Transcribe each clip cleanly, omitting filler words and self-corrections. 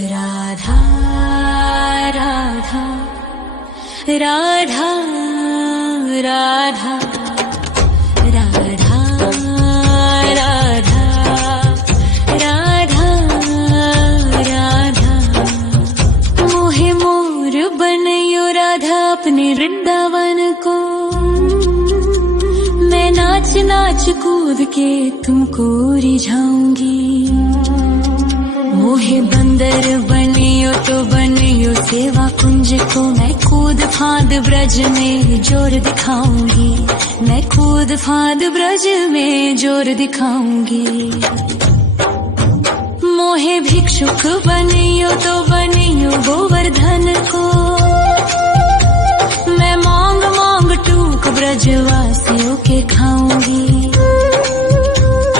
राधा राधा राधा राधा राधा राधा राधा राधा मोहे मोर बनयो राधा अपने वृंदावन को। मैं नाच नाच कूद के तुमको रिझाऊंगी। मोहे बंदर बनियो तो बनियो सेवा कुंज को। मैं कूद फांद ब्रज में जोर दिखाऊंगी। मैं कूद फांद ब्रज में जोर दिखाऊंगी। मोहे भिक्षुक बनियो तो बनियो गोवर्धन को। मैं मांग मांग टूक ब्रजवासियों के खाऊंगी।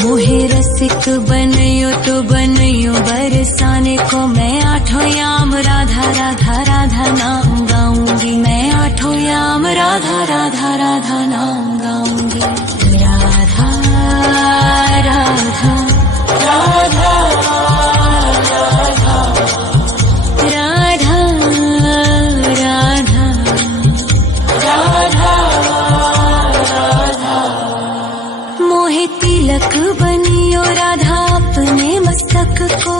मोहे रसिक बनयो तो बनयो बरसाने को। मैं आठों याम राधा राधा राधा नाम गाऊंगी। मैं आठों याम राधा राधा राधा नाम गाऊंगी। राधा राधा राधा राधा राधा राधा राधा। मोहे तिलक बनियो राधा अपने मस्तक को।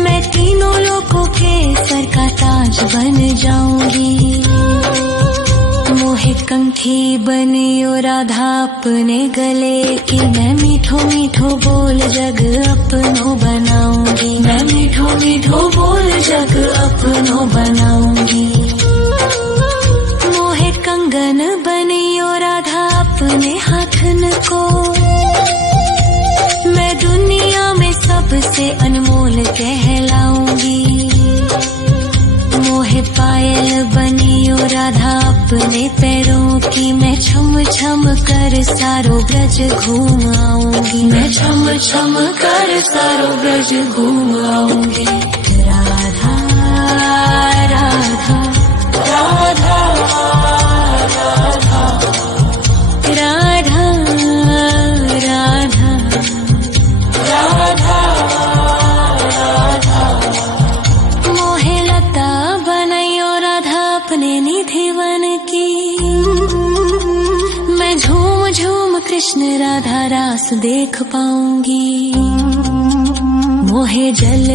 मैं तीनों लोगों के सर का ताज बन जाऊंगी। मोहे कंठी बनियो राधा अपने गले की। मैं मीठो मीठो बोल जग अपनो बनाऊंगी। मैं मीठो मीठो बोल जग अपनो बनाऊंगी। मोहे कंगन बनियो राधा अपने हाथन को। मैं दुनिया में सबसे अनमोल कहलाऊंगी। मोहे पायल बनियो राधा अपने पैरों की। मैं छम छम कर सारो ब्रज घूम आऊंगी। मैं छम छम कर सारो ब्रज घूम आऊंगी। राधा राधा राधा राधा राधा राधा राधा। मोहे लता बनयो राधा अपने निधि वन की। मैं झूम झूम कृष्ण राधा रास देख पाऊंगी। मोहे जल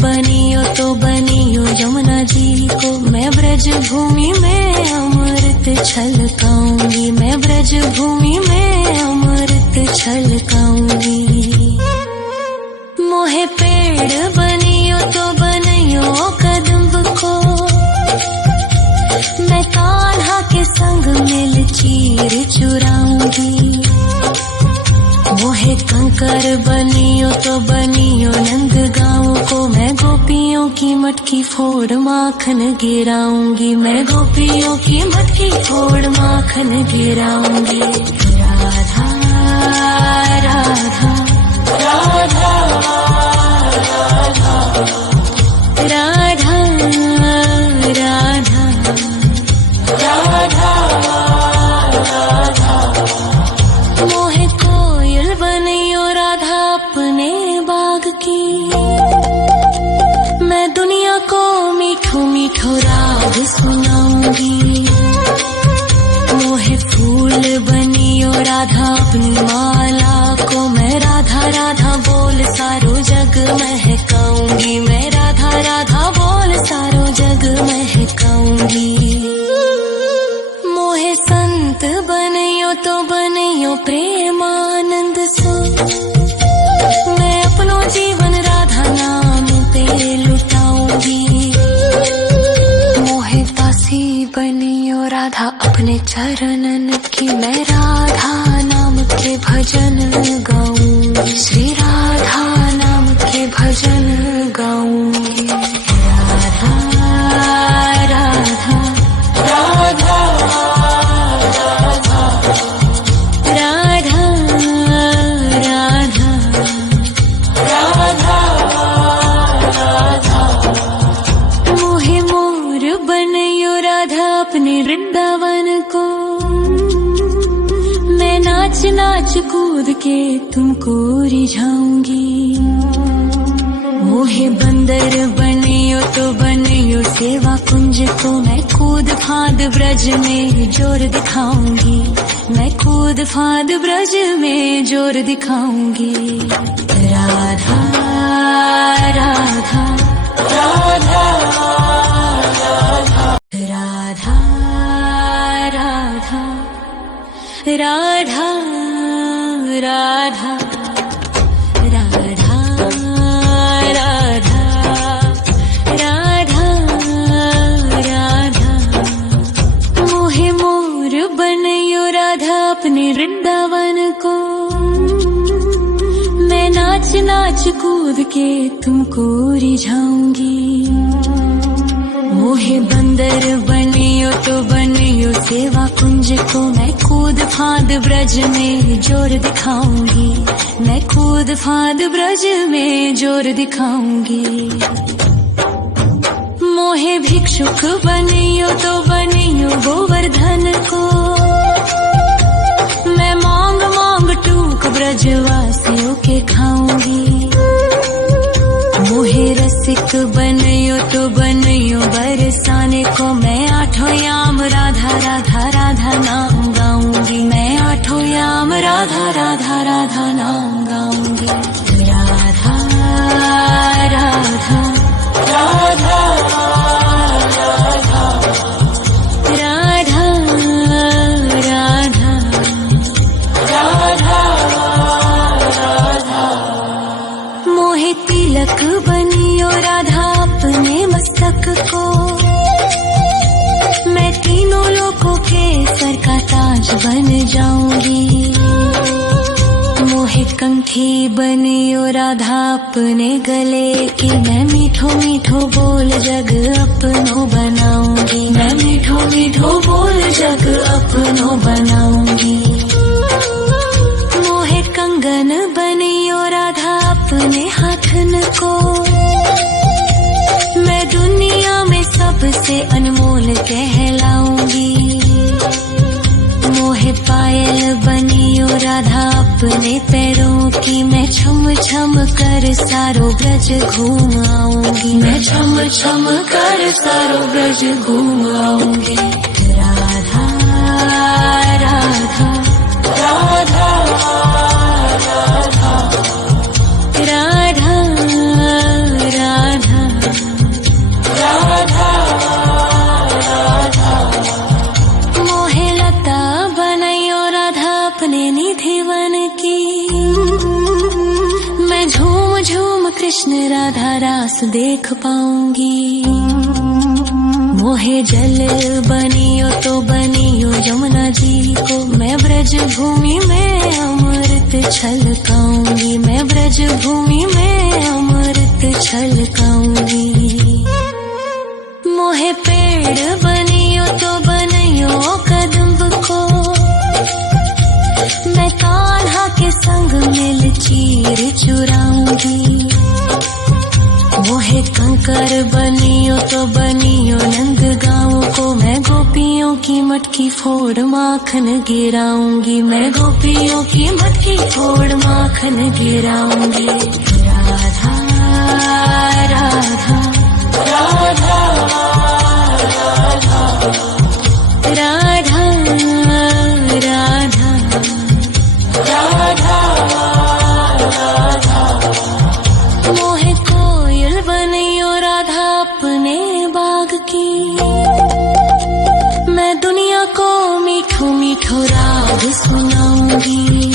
बनियो तो बनियो यमुना जी को। मैं ब्रज भूमि में अमृत छलकाऊंगी। मैं ब्रज भूमि में अमृत छलकाऊंगी। मोहे पेड़ बनियो तो बनियो कदम्ब को। मैं कान्हा के संग मिल चीर चुराऊंगी। मोहे कंकर बनियो तो बनियो नंद गाँव को। मैं गोपियों की मटकी फोड़ माखन गिराऊंगी। मैं गोपियों की मटकी फोड़ माखन गिराऊंगी। राधा राधा राधा राधा राधा राधा राधा। मोहे कोयल बनियो राधा अपने बाग की। मैं दुनिया को मीठो मीठो राग सुनाऊंगी। मोहे फूल बनियो राधा अपनी माला को। मैं राधा राधा बोल सारो जग महकाऊंगी। मैं राधा राधा बोल सारो जग महकाऊंगी। मोहे संत बनियो तो बनियो प्रेमानंद सो। मैं अपनो जीवन राधा नाम पे लुटाऊंगी। मोहे दासी बनियो राधा अपने चरणन की। मैं राधा नाम के भजन गाऊंगी। श्री राधा नाम के भजन गाऊंगी। राधा राधा राधा राधा राधा राधा राधा। मोहे मोर बनयो राधा अपने वृंदावन को। मैं नाच नाच कूद के तुमको रिझाऊंगी। मोहे बंदर बनियो तो बनियो सेवा कुंज को मैं कूद फाद ब्रज में जोर दिखाऊंगी, मैं कूद फाद ब्रज में जोर दिखाऊंगी। राधा राधा राधा राधा राधा राधा राधा राधा राधा राधा राधा मोहे मोर बनयो राधा अपने वृंदावन को, मैं नाच नाच कूद के तुमको रिझाऊंगी। मोहे बंदर बनियो तो बनियो सेवा कुंज को मैं कूद फाद ब्रज में जोर दिखाऊंगी, मैं कूद फाद ब्रज में जोर दिखाऊंगी। मोहे भिक्षुक बनियो तो बनियो गोवर्धन को, मैं मांग मांग टूक ब्रजवासियों के खाऊंगी। मोहे रसिक बनियो तो बनियो बरसाने को, मैं आठों याम राधा राधा राधा नाम गाऊंगी, मैं आठों याम राधा राधा राधा नाम गाऊंगी। राधा राधा राधा राधा राधा राधा राधा मोहे तिलक बनियो राधा अपने मस्तक को, मैं तीनों लोगों के सर का ताज बन जाऊंगी। मोहे कंठी बनियो राधा अपने गले की, मैं मीठो मीठो बोल जग अपनो बनाऊंगी, मैं मीठो मीठो बोल जग अपनो बनाऊंगी। मोहे कंगन बनियो राधा अपने हाथन को, मैं दुनिया में सबसे अनमोल कहलाऊंगी। मोहे पायल बनियो राधा अपने पैरों की, मैं छम छम कर सारो ब्रज घूम आऊंगी, मैं छम छम कर सारो ब्रज घूम आऊंगी। राधा राधा राधा राधा राधा राधा राधा मोहे लता बनयो राधा अपने निधिवन की, मैं झूम झूम कृष्ण राधा रास देख पाऊंगी। मोहे जल बनियो तो बनियो यमुना जी को, मैं ब्रज भूमि में अमृत छलकाऊंगी, मैं ब्रज भूमि में अमृत छलकाऊंगी। मोहे पेड़ बनियो तो बनियो कदम्ब को, मैं कान्हा के संग मिल चीर चुराऊंगी। मोहे कंकर बनियो तो बनियो नंद गाँव को, मैं गोपियों की मटकी फोड़ माखन गिराऊंगी, मैं गोपियों की मटकी फोड़ माखन गिराऊंगी। राधा राधा राधा राधा राधा राधा राधा मोहे कोयल बनियो राधा अपने बाग की, मैं दुनिया को मीठो मीठो राग सुनाऊंगी।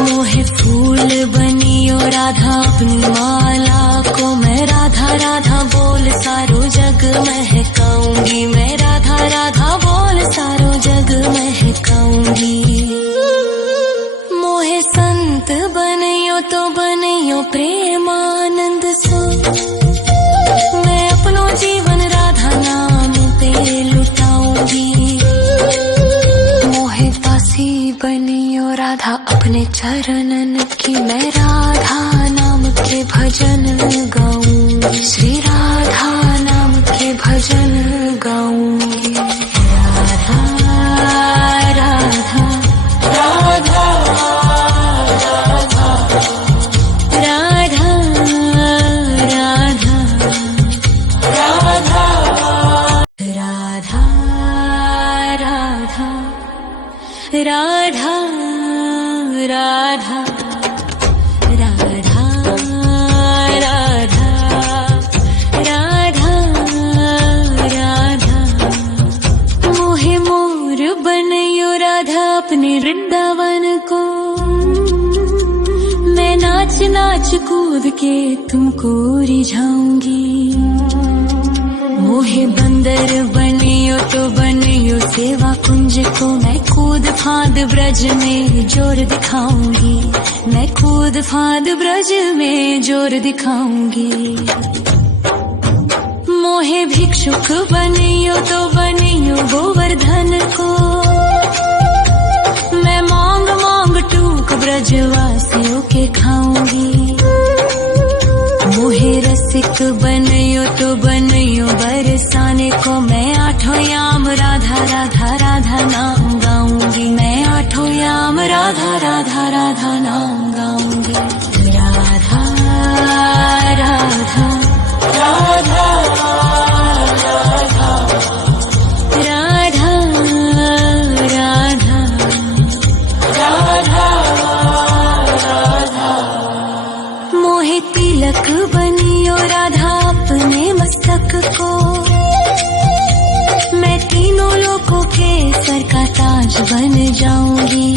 मोहे फूल बनियो राधा अपनी माला को, मैं राधा राधा बोल सारो जग महकाऊंगी, मैं राधा राधा बोल सारो जग महकाऊंगी। मोहे संत बनियो तो बनियो प्रेमानंद सो, मैं अपनो जीवन राधा नाम पे लुटाऊंगी। मोहे दासी बनियो राधा अपने चरणन की, मैं राधा नाम के भजन गाऊंगी, श्री राधा नाम के भजन गाऊंगी। राधा राधा राधा राधा राधा नाच कूद के तुमको रिझाऊंगी। मोहे बंदर बनियो तो बनियो सेवा कुंज को, मैं कूद फांद ब्रज में जोर दिखाऊंगी। मैं कूद फांद ब्रज में जोर दिखाऊंगी। मोहे भिक्षुक बनियो तो बनियो गोवर्धन को, मैं मांग मांग टूक ब्रजवासियों के खाऊंगी। मोहे रसिक बनियो तो बनियो बरसाने को, मैं आठों याम राधा राधा राधा नाम गाऊंगी। मैं आठों याम राधा राधा राधा नाम गाऊंगी। राधा राधा राधा तिलक बनियो राधा अपने मस्तक को, मैं तीनों लोगों के सर का ताज बन जाऊंगी।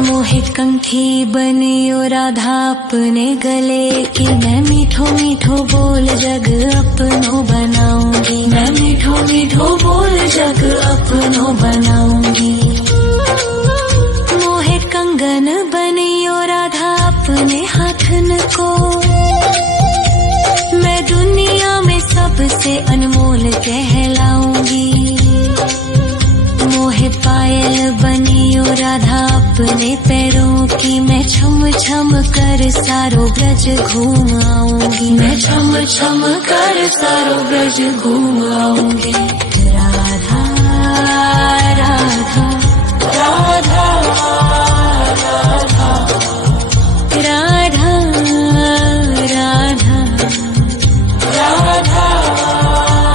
मोहे कंठी बनियो राधा अपने गले की, मैं मीठो मीठो बोल जग अपनो बनाऊंगी। मैं मीठो मीठो बोल जग अपनो बनाऊंगी। मोहे कंगन बनियो राधा अपने हाथन को, मैं दुनिया में सबसे अनमोल कहलाऊंगी। मोहे पायल बनियो राधा अपने पैरों की, मैं छम छम कर सारो ब्रज घूम आऊंगी। मैं छम छम कर सारो ब्रज घूम आऊंगी। राधा राधा राधा राधा राधा राधा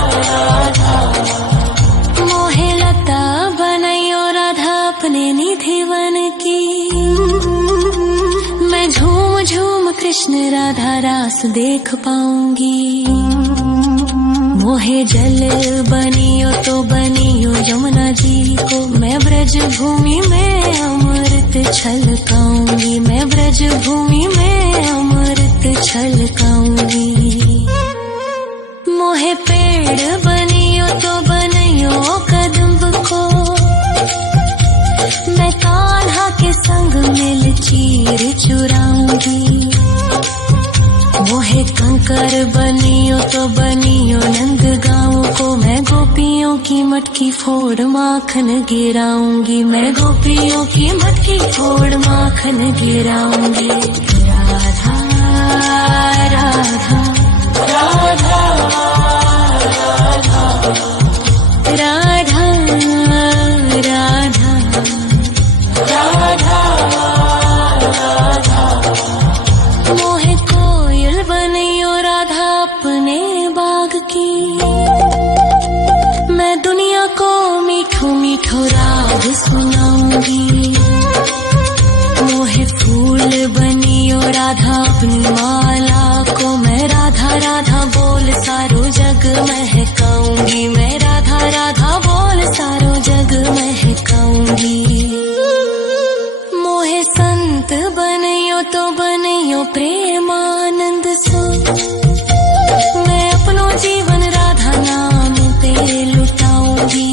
राधा। मोहे लता बनायो राधा अपने निधि वन की, मैं झूम झूम कृष्ण राधा रास देख पाऊंगी। मोहे जल बनियो तो बनियो यमुना जी को, मैं ब्रज भूमि में अमृत छलकाऊंगी। मैं ब्रज भूमि में अमृत छलकाऊंगी। मोहे पेड़ बनियो तो बनियो कदम्ब को, मैं कान्हा के संग मिल चीर चुराऊंगी। मोहे कंकर बनियो तो बनियो नंद गाँव को, मैं गोपियों की मटकी फोड़ माखन गिराऊंगी। मैं गोपियों की मटकी फोड़ माखन गिराऊंगी। राधा राधा राधा राधा राधा राधा राधा। मोहे कोयल बनियो राधा अपने बाग की, मैं दुनिया को मीठो मीठो राग सुनाऊंगी। मोहे फूल बनियो राधा अपनी माला को, मैं राधा राधा बोल सारो जग महकाऊंगी। मैं राधा राधा बोल सारो जग महकाऊंगी। मोहे संत बनियो तो बनियो प्रेमानंद सो, मैं अपनो जीवन राधा नाम पे लुटाऊंगी।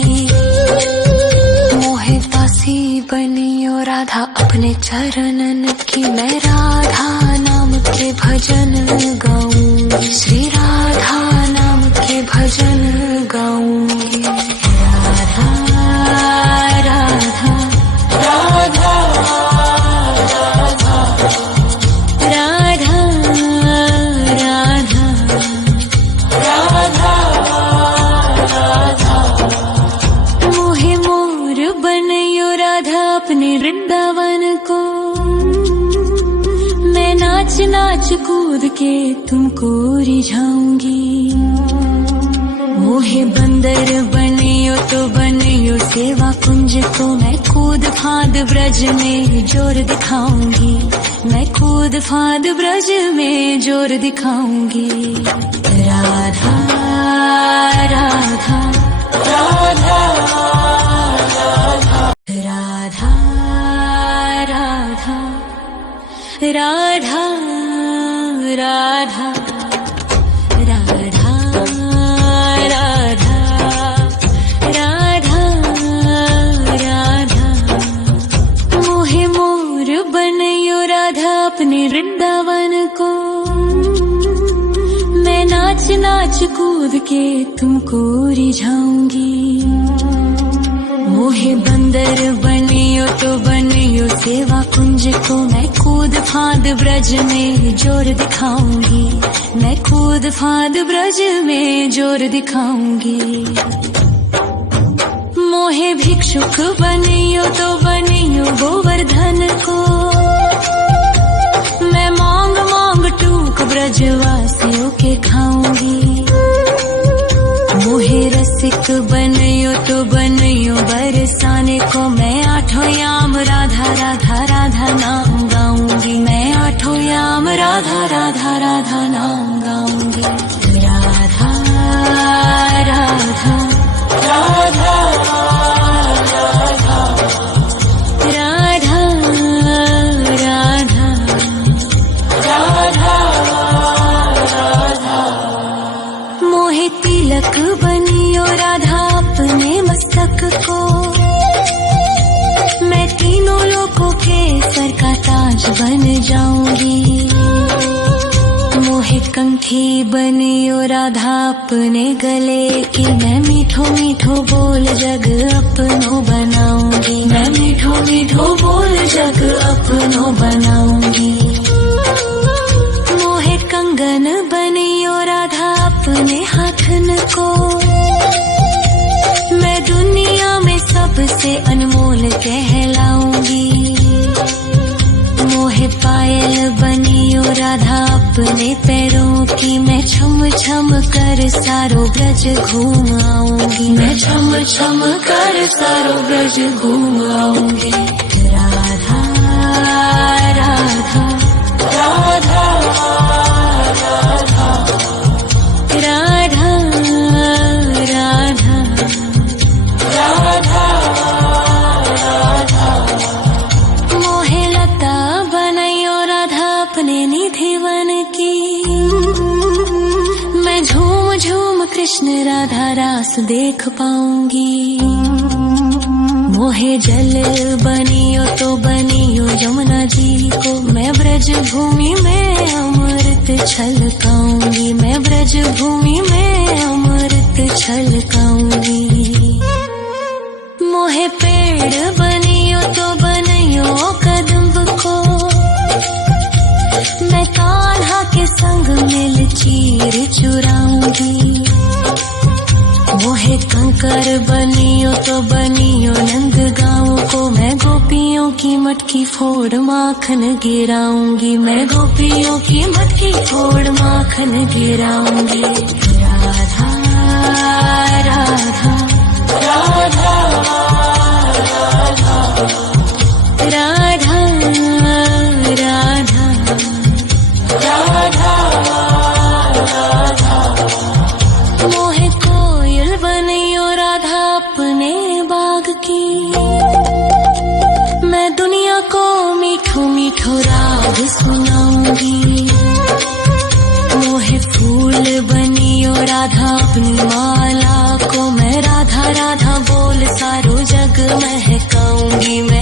मोहे दासी बनियो राधा अपने चरणन की, मैं राधा नाम के भजन गाऊंगी। श्री राधा नाम के भजन गाऊंगी। राधा राधा राधा राधा राधा राधा राधा। मोहे मोर बनियो राधा अपने वृंदावन को, मैं नाच नाच कूद के तुमको रिझाऊंगी। मोहे बंदर बनियो तो बनियो सेवा कुंज को, मैं कूद फांद ब्रज में जोर दिखाऊंगी। मैं कूद फांद ब्रज में जोर दिखाऊंगी। राधा राधा राधा राधा राधा राधा राधा राधा राधा राधा राधा मोहे मोर बनयो राधा अपने वृंदावन को। मैं नाच नाच कूद के तुमको रिझाऊंगी। मोहे बंदर बनियो तो बनियो सेवा कुंज को। मैं कूद फांद ब्रज में जोर दिखाऊंगी। मैं कूद फांद ब्रज में जोर दिखाऊंगी। मोहे भिक्षुक बनियो तो बनियो गोवर्धन को। मैं मांग मांग टूक ब्रजवासियों के खाऊंगी। मोहे रसिक बनयो तो बनयो बरसाने को। मैं आठों याम राधा राधा राधा नाम गाऊंगी। मैं आठों याम राधा राधा राधा नाम गाऊंगी। राधा राधा राधा राधा राधा राधा राधा राधा मोहे तिलक बनियो राधा अपने मस्तक को। मैं तीनों लोगों के सर का ताज बन जाऊंगी। मोहे कंठी बनियो राधा अपने गले की। मैं मीठो मीठो बोल जग अपनो बनाऊंगी। मैं मीठो मीठो बोल जग अपनो बनाऊंगी। मोहे कंगन बनियो राधा अपने हाथन को। मैं दुनिया में सबसे अनमोल कहलाऊंगी। मोहे पायल बनियो राधा अपने पैरों की। मैं छम छम कर सारो ब्रज घूम आऊंगी। मैं छम छम कर सारो ब्रज घूम आऊंगी। राधा राधा राधा राधा राधा राधा राधा राधा मोहे लता बनयो राधा अपने निधि वन की। मैं झूम झूम कृष्ण राधा रास देख पाऊंगी। मोहे जल बनियो तो बनियो यमुना जी को। मैं ब्रज भूमि में अमृत छलकाऊंगी। मैं ब्रज भूमि में अमृत छलकाऊंगी। मोहे पेड़ बनियो तो बनियो कदम्ब को। मैं कान्हा के संग मिल चीर चुराऊंगी। मोहे कंकर बनियो तो बनियो नंद गाँव को। मैं गोपियों की मटकी फोड़ माखन गिराऊंगी। मैं गोपियों की मटकी फोड़ माखन गिराऊंगी। राधा राधा राधा राधा राधा राधा राधा राधा मोहे कोयल बनियो राधा अपने बाग की। मैं दुनिया को मीठो मीठो राग सुनाऊंगी। मोहे फूल बनियो राधा अपनी माला को। मैं राधा राधा बोल सारो जग महकाऊंगी। मैं